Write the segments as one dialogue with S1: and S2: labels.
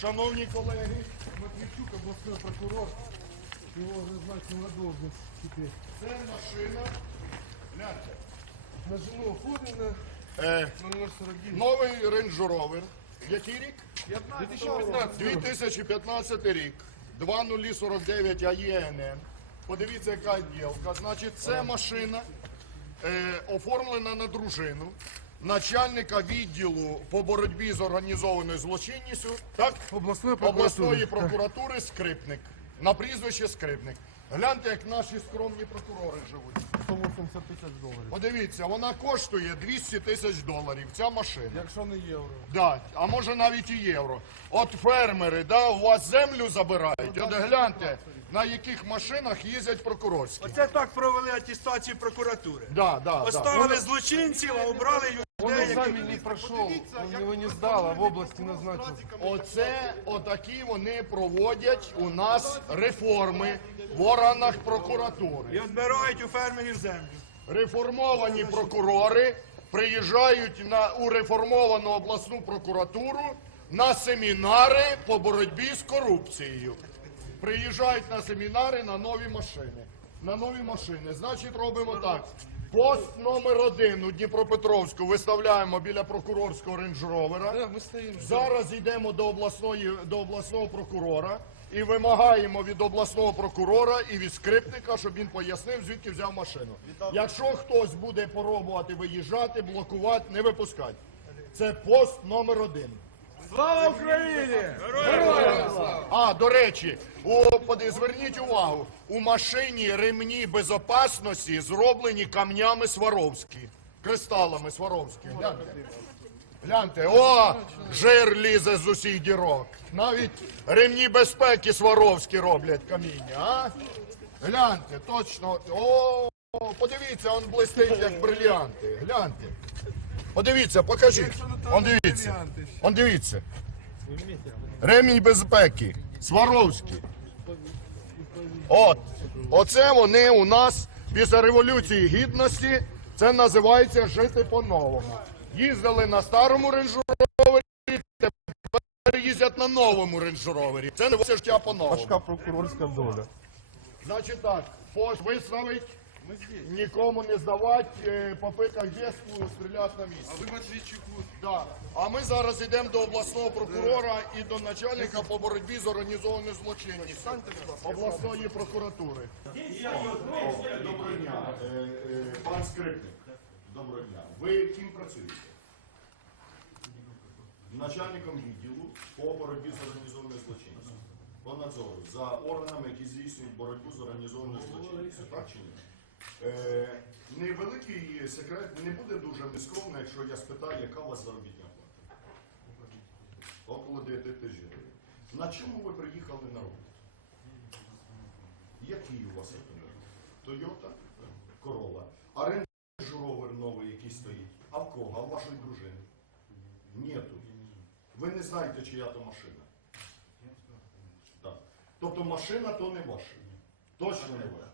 S1: Шановні колеги,
S2: Матвійчук, областной прокурор, его назначил на должность теперь.
S1: це машина. Гляньте.
S2: На жену оформлено
S1: Е,
S2: 0041.
S1: новий Range Rover. Який рік?
S2: 2015
S1: 2015 рік. 2049 АЄНН. Подивіться, яка ділка. Значить, це машина е, оформлена на дружину начальника відділу по боротьбі з організованою злочинністю, так?
S2: Обласної прокуратури.
S1: обласної прокуратури Скрипник. На прізвище Скрипник. Гляньте, як наші скромні прокурори живуть.
S2: 180 тисяч доларів.
S1: Подивіться, вона коштує 200 тисяч доларів. Ця машина.
S2: Якщо не євро.
S1: Да, а може навіть і євро. От фермери, да, у вас землю забирають. От гляньте, на яких машинах їздять прокурорські.
S3: Оце так провели атестацію прокуратури.
S1: Да, да, да.
S3: Поставили злочинців, а обрали людей, які...
S2: экзамен не прошел, он его не сдал, а в области назначил.
S1: Оце отакі вони проводять у нас реформи в органах прокуратури.
S3: і відбирають у фермерів землю.
S1: Реформовані прокурори приїжджають на у реформовану обласну прокуратуру на семінари по боротьбі з корупцією. Приїжджають на семінари на нові машини. На нові машини. Значить, робимо так. Пост номер один у Дніпропетровську виставляємо біля прокурорського рейндж-ровера. Зараз йдемо до обласної до обласного прокурора і вимагаємо від обласного прокурора і від скрипника, щоб він пояснив, звідки взяв машину. Якщо хтось буде пробувати виїжджати, блокувати, не випускати. Це пост номер один.
S3: Слава Україні!
S1: А, до речі, у, поди- зверніть увагу, у машині ремні безопасності зроблені камнями Сваровські, кристалами Сваровські. Гляньте. Гляньте, о, жир лізе з усіх дірок. Навіть ремні безпеки Сваровські роблять каміння, а? Гляньте, точно. О, подивіться, он блистить, як бриліанти. Гляньте. Подивіться, покажіть. Он дивіться. Он дивіться. Ремінь безпеки. Сваровський. От. Оце вони у нас після Революції Гідності. Це називається жити по-новому. Їздили на старому рейндж-ровері, тепер їздять на новому рейндж-ровері. Це не життя по-новому.
S2: Важка прокурорська доля.
S1: Значить так, пост виставить, нікому не здавати, е, по пиках єску, стріляти на місці.
S2: ви Матвійчуку
S1: Да. А ми зараз йдемо до обласного прокурора і до начальника по боротьбі з організованою злочинністю обласної прокуратури. Доброго дня, е, е, пан Скрипник. Доброго дня. Ви ким працюєте? Начальником відділу по боротьбі з організованою злочинністю. По надзору за органами, які здійснюють боротьбу з організованою злочинністю. Так чи ні? Е, невеликий секрет, не буде дуже нескромно, якщо я спитаю, яка у вас заробітня плата? Около 9 тисяч гривень. На чому ви приїхали на роботу? Який у вас автомобіль? Тойота? Корола. А Range Rover новий, який стоїть. А в кого? А в вашої дружини? Нету. Ви не знаєте, чия то машина. Так. Тобто машина то не ваша. Точно не ваша.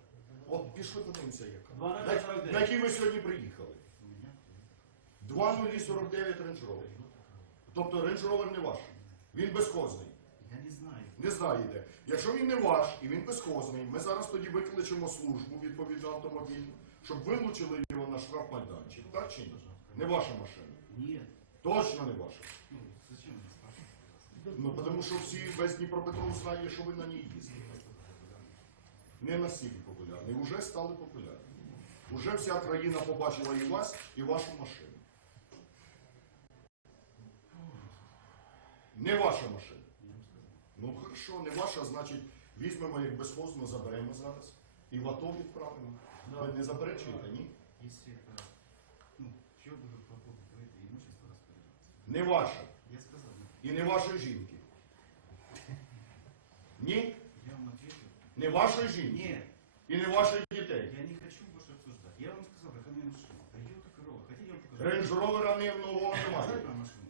S1: От пішли подивимося, яка. На, на якій ви сьогодні приїхали? 2049 Range Rover. Тобто Range Rover не ваш. Він безхозний.
S4: Я не знаю.
S1: Не знаєте. Якщо він не ваш і він безхозний, ми зараз тоді викличемо службу відповідно автомобілю, щоб вилучили його на штрафмайданчик. Так чи ні? Не ваша машина.
S4: Нет.
S1: Точно не ваша.
S4: Ну?
S1: Ну, тому що всі весь Дніпропетровськ знає, що ви на ній їздите Не настільки популярні. Уже стали популярні. Уже вся країна побачила і вас, і вашу машину. Не ваша машина. Ну хорошо, не ваша, значить, візьмемо як безхозно, заберемо зараз. І в АТО відправимо. Ви не заперечуєте, ні?
S4: Если это... Ну, что бы вы по поводу этого имущества распоряжаться?
S1: Не ваша.
S4: Я сказал, ну,
S1: І не вашої жінки. Ні?
S4: Я.
S1: Не вашої жінки.
S4: Нет,
S1: І не ваших дітей.
S4: я не хочу больше обсуждать. Я вам сказал, какая у меня машина. Toyota Corolla. Хотите, я вам покажу?
S1: Рейндж ровера не нового немає.
S4: вам машину.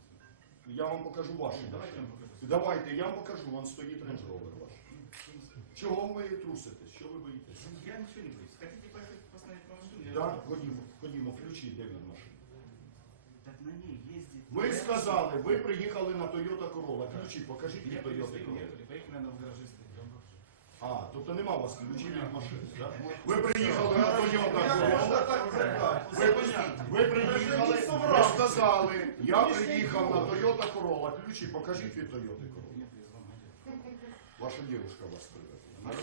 S1: Я вам покажу вашу.
S4: Давайте я вам покажу.
S1: Давайте, я вам покажу, вон стоїть рейндж ровер ваш.
S4: Ну?
S1: Чого ви труситесь? Що ви боїтеся?
S4: Я ничего не боюсь. Хотите поехать посмотреть по машину? Я
S1: ходімо, ходімо, ключі, де від машини.
S4: Да Так на ней ездит.
S1: Ви сказали, ви приїхали на Toyota Corolla. Ключі, покажіть
S4: Я
S1: від Toyota Corolla.
S4: приехали, поехали на гаражи.
S1: А, тобто нема у вас ключів від машини, так? Ви приїхали на Toyota Corolla. Ви, ви приїхали, ви сказали, я приїхав на Toyota Corolla. Ключі, покажіть від Toyota Corolla. Ваша дівчинка вас привезла.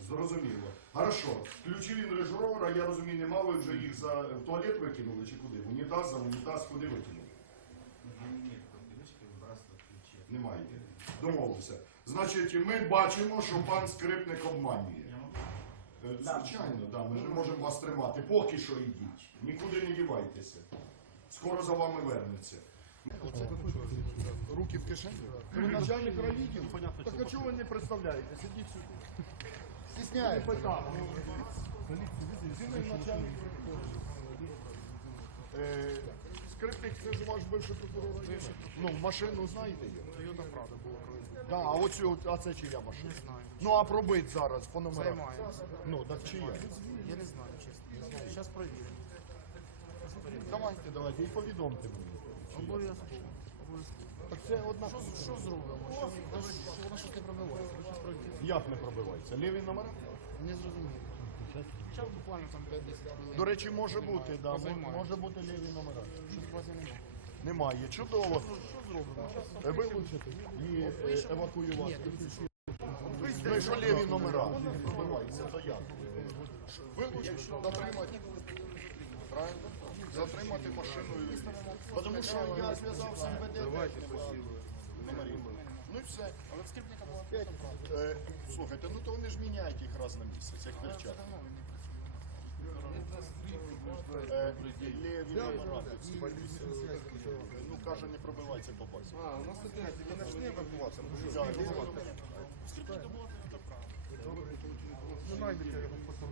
S1: Зрозуміло. Хорошо. Ключі від Range Rover, я розумію, нема, ви вже їх за в туалет викинули чи куди? В унітаз, за унітаз, куди викинули?
S4: Я не имею такой привычки выбрасывать ключи.
S1: Не маєте. Домовилися. Значить, ми бачимо, що пан скрипник обманює. Е, Звичайно, да, ми ж не можемо вас тримати. Поки що йдіть. Нікуди не дівайтеся. Скоро за вами вернеться. Руки в кишені? Ви начальник райвідділу? Так а чого ви не представляєте? Сидіть сюди. Стісняєте. Е, Скрипник, це ж ваш бивший прокурор. району? Ну, машину знаєте?
S2: Toyota Prado було колись.
S1: Да, а оцю, а це чия машина? Не знаю. Ну а пробить зараз по номерам.
S2: Займаємося.
S1: Ну, так чия?
S2: Я не знаю, чесно. Зараз перевіримо.
S1: Давайте, давайте, і повідомте мені.
S2: Обов'язково. Обов'язково.
S1: Так це одна.
S2: Що, що зробимо? Що, що воно щось не пробивається? Ми щось перевіримо.
S1: Як не пробивається? Ліві номера?
S2: Не зрозуміло. Зараз буквально там 5-10 хвилин.
S1: До речі, може бути, да, мо- може бути ліві номера.
S2: Щось немає.
S1: Немає. Чудово.
S2: Що зробимо?
S1: Е, Вилучити і е, евакуювати. Ну і що ліві номера? Не пробивається, то як? Вилучити, затримати. Правильно? Затримати машину. Тому що я зв'язався з МВД. Давайте номерів. Все.
S2: Але в скрипника була
S1: Е, слухайте, ну то вони ж міняють їх раз на місяць, як перчатки. Е, ліві номера. Ну, каже, не пробивається по базі.
S2: А, у нас тут не почне евакуація.
S1: Да, ліві номера.
S2: Ну, знайдете його по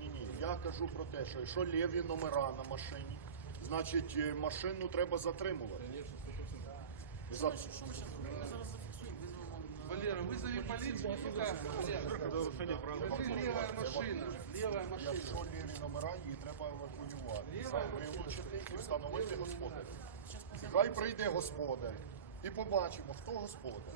S1: Ні, ні, я кажу про те, що якщо ліві номера на машині, значить е, машину треба затримувати. За...
S5: Валера, вызови полицию, сука. Это левая машина, левая машина.
S1: Якщо ліві номера, її треба евакуювати. Вилучити і встановити господаря. Хай прийде господар. І побачимо, хто господар.